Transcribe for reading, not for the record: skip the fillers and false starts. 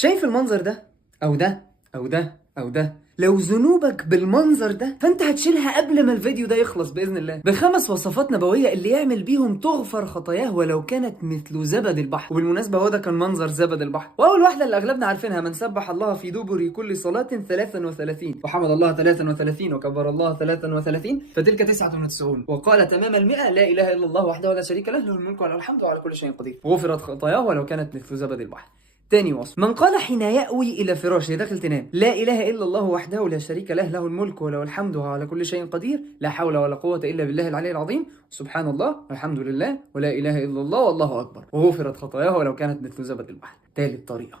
شايف المنظر ده او ده او ده او ده؟ لو ذنوبك بالمنظر ده فانت هتشيلها قبل ما الفيديو ده يخلص باذن الله، ب5 وصفات نبويه اللي يعمل بيهم تغفر خطاياه ولو كانت مثل زبد البحر. وبالمناسبه هو ده كان منظر زبد البحر. واول واحده اللي اغلبنا عارفينها: من سبح الله في دبر كل صلاه 33 وحمد الله 33 وكبر الله 33 فتلك 99 وقال تمام 100 لا اله الا الله وحده لا شريك له له الملك وله الحمد وعلى كل شيء قدير، غفرت خطاياه ولو كانت مثل زبد البحر. تاني وصف: من قال حين يأوي إلى فراشه داخل تنام لا إله إلا الله وحده لا شريك له له الملك وله الحمد وهو على كل شيء قدير، لا حول ولا قوة إلا بالله العلي العظيم، سبحان الله والحمد لله ولا إله إلا الله والله أكبر، وغفرت خطاياه ولو كانت مثل زبد البحر. تالت طريقة: